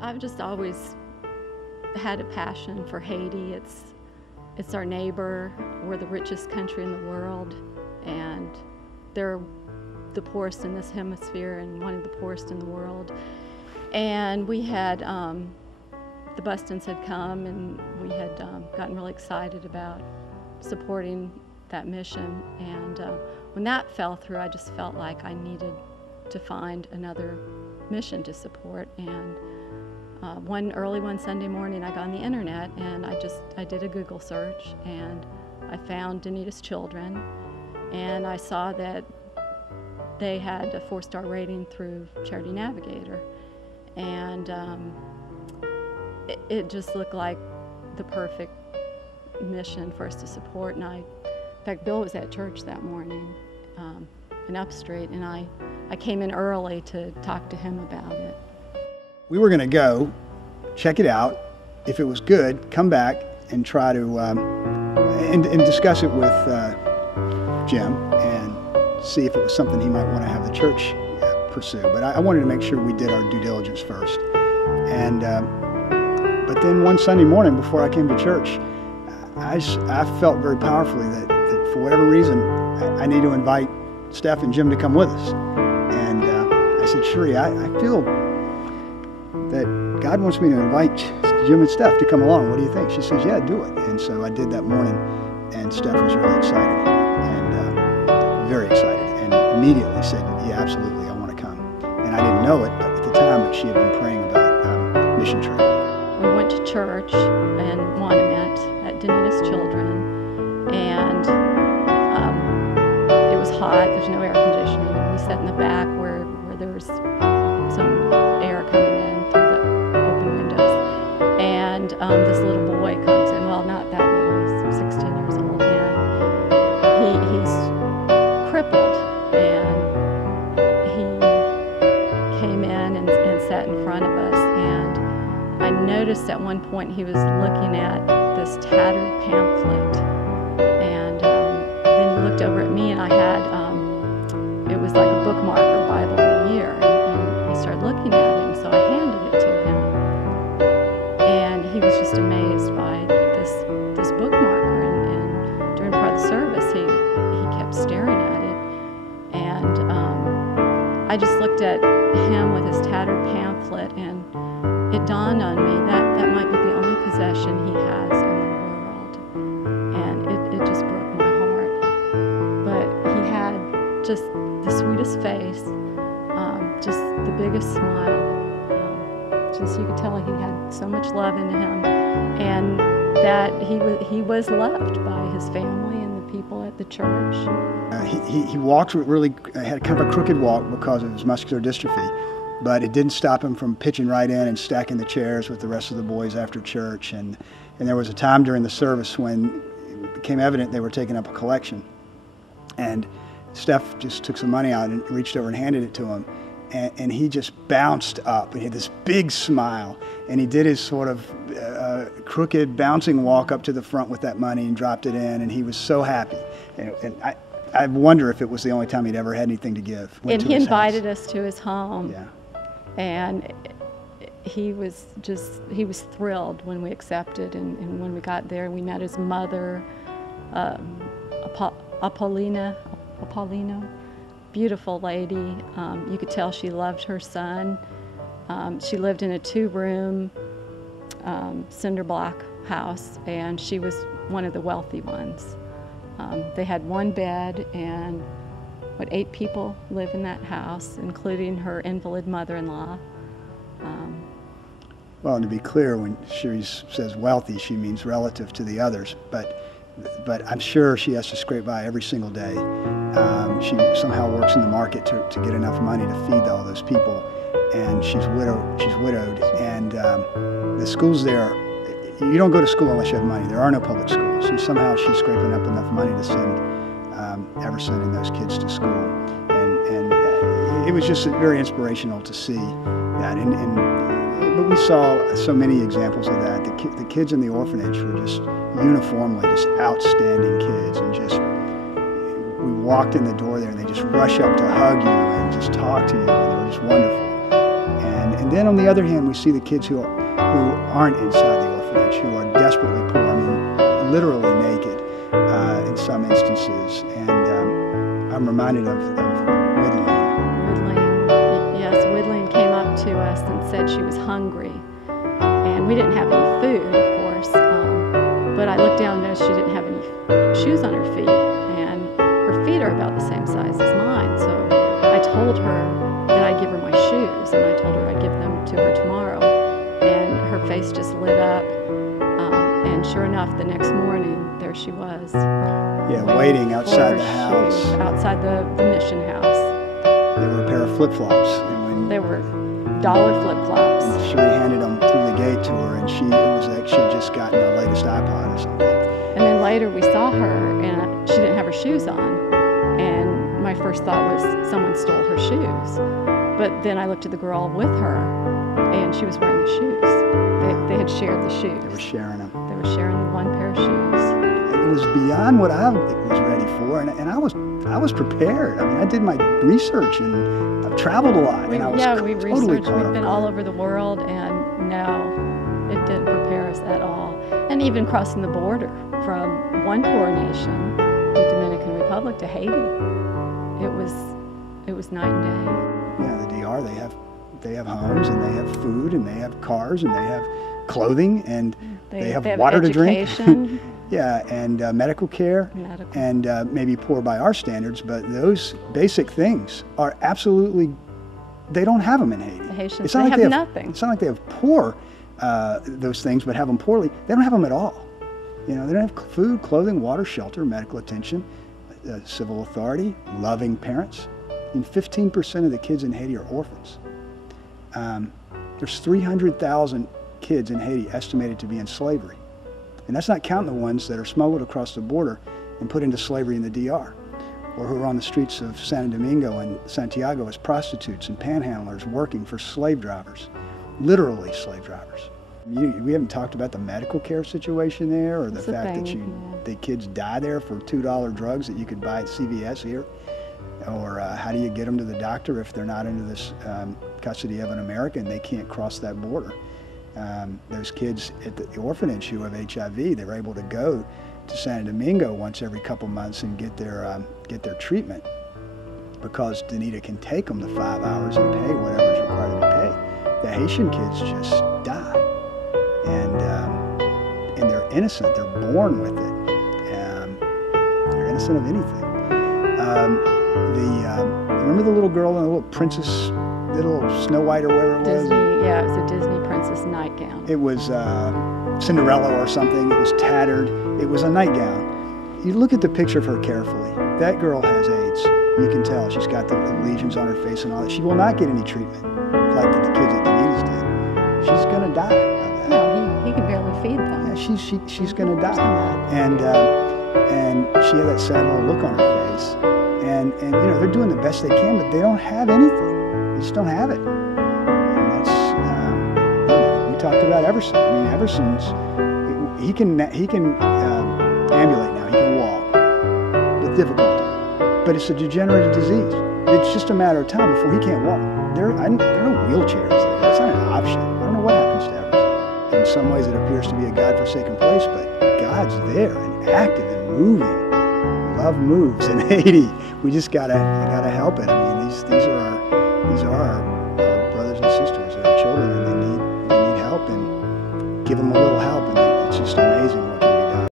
I've just always had a passion for Haiti. It's our neighbor. We're the richest country in the world, and they're the poorest in this hemisphere and one of the poorest in the world. And we had, the Bustons had come, and we had gotten really excited about supporting that mission. And when that fell through, I just felt like I needed to find another mission to support. And one Sunday morning, I got on the internet and I did a Google search, and I found Danita's Children, and I saw that they had a 4-star rating through Charity Navigator, and it just looked like the perfect mission for us to support. And in fact, Bill was at church that morning in Upstreet, and I came in early to talk to him about it. We were going to go check it out. If it was good, come back and try to and discuss it with Jim and see if it was something he might want to have the church pursue. But I wanted to make sure we did our due diligence first. And but then one Sunday morning before I came to church, I felt very powerfully that for whatever reason I need to invite Steph and Jim to come with us. And I said, Cherie, I feel that God wants me to invite Jim and Steph to come along. What do you think? She says, yeah, do it. And so I did that morning, and Steph was really excited, and very excited, and immediately said, yeah, absolutely, I want to come. And I didn't know it, but at the time she had been praying about mission trip. We went to church in Monument at Danita's Children, and it was hot. There's no air conditioning. We sat in the back where there was some air coming in through the open windows, and this little boy comes in. Well, not that little. He's 16 years old, and he's crippled, and he came in and sat in front of us. And I noticed at one point he was looking at this tattered pamphlet, and then he looked over at me, and I had it was like a bookmarker, Bible in a Year, and he started looking at it, and so I handed it to him, and he was just amazed by this bookmarker. And during part of the service, he kept staring at it, and I just looked at him with his tattered pamphlet, and it dawned on me that might be the only possession he has in the world, and it just broke my heart. But he had just the sweetest face, just the biggest smile. Just you could tell he had so much love in him, and that he was loved by his family and the people at the church. He walked really, had kind of a crooked walk because of his muscular dystrophy, but it didn't stop him from pitching right in and stacking the chairs with the rest of the boys after church. And there was a time during the service when it became evident they were taking up a collection, and Steph just took some money out and reached over and handed it to him, and he just bounced up, and he had this big smile, and he did his sort of crooked bouncing walk up to the front with that money and dropped it in, and he was so happy. And I wonder if it was the only time he'd ever had anything to give. And he invited us to his home. Yeah. And he was thrilled when we accepted, and when we got there, we met his mother, Apollino, beautiful lady. You could tell she loved her son. She lived in a 2-room cinder block house, and she was one of the wealthy ones. They had 1 bed, and 8 people live in that house, including her invalid mother-in-law. Well, and to be clear, when Cherie says wealthy, she means relative to the others, but I'm sure she has to scrape by every single day. She somehow works in the market to get enough money to feed all those people, and she's widowed, and the schools there, you don't go to school unless you have money. There are no public schools, and somehow she's scraping up enough money to ever sending those kids to school, and it was just very inspirational to see that. But we saw so many examples of that. The kids in the orphanage were just uniformly just outstanding kids, and we walked in the door there, and they just rush up to hug you and just talk to you, and they were just wonderful. And And then on the other hand, we see the kids who aren't inside the orphanage, who are desperately poor, I mean, literally naked in some instances. And I'm reminded of Widlene. Yes, Widlene came up to us and said she was hungry. And we didn't have any food, of course, but I looked down and noticed she didn't have any shoes on her feet. And her feet are about the same size as mine. So I told her that I'd give her my shoes, and I told her I'd give them to her tomorrow. And her face just lit up. And sure enough, the next morning, there she was. Yeah, waiting outside the house. Shoes, outside the mission house. They were a pair of flip-flops. And when they were dollar flip-flops. And Cherie handed them through the gate to her, and it was like she had just gotten the latest iPod or something. And then later we saw her, and she didn't have her shoes on. And my first thought was someone stole her shoes. But then I looked at the girl with her, and she was wearing the shoes. They had shared the shoes. They were sharing them. They were sharing one pair of shoes. It was beyond what I was ready for, and I was prepared. I mean, I did my research, and I've traveled a lot, and I was we totally researched. We've been all over the world, and no, it didn't prepare us at all. And even crossing the border from one poor nation, the Dominican Republic, to Haiti, it was night and day. Yeah, the DR, they have homes, and they have food, and they have cars, and they have clothing, and they have water education. to drink. Yeah, and medical care, and maybe poor by our standards, but those basic things are absolutely, they don't have them in Haiti. The Haitians, they have nothing. It's not like they have poor, those things, but have them poorly. They don't have them at all. You know, they don't have food, clothing, water, shelter, medical attention, civil authority, loving parents. And 15% of the kids in Haiti are orphans. There's 300,000 kids in Haiti estimated to be in slavery. And that's not counting the ones that are smuggled across the border and put into slavery in the DR, or who are on the streets of Santo Domingo and Santiago as prostitutes and panhandlers working for slave drivers, literally slave drivers. We haven't talked about the medical care situation there, or the fact that the kids die there for $2 drugs that you could buy at CVS here, or how do you get them to the doctor if they're not under this custody of an American, they can't cross that border. Those kids at the orphanage who have HIV, they're able to go to Santo Domingo once every couple months and get their treatment, because Danita can take them the 5 hours and pay whatever is required to be paid. The Haitian kids just die, and they're innocent. They're born with it. They're innocent of anything. Remember the little girl in the little princess, little Snow White or whatever it was? Disney, yeah, it was a Disney princess nightgown. It was Cinderella or something. It was tattered. It was a nightgown. You look at the picture of her carefully. That girl has AIDS. You can tell. She's got the lesions on her face and all that. She will not get any treatment like the kids at Danita's did. She's going to die of that. No, he can barely feed them. Yeah, she's going to die. And she had that sad little look on her face. And you know, they're doing the best they can, but they don't have anything. They just don't have it. And that's, we talked about Everson. I mean, Everson's, he can ambulate now, he can walk with difficulty, but it's a degenerative disease. It's just a matter of time before he can't walk. There are no wheelchairs there. That's not an option. I don't know what happens to Everson. In some ways it appears to be a God-forsaken place, but God's there and active and moving. Love moves in Haiti. We just gotta help it. I mean, these are our brothers and sisters, our children, and they need help, and give them a little help, and it's just amazing what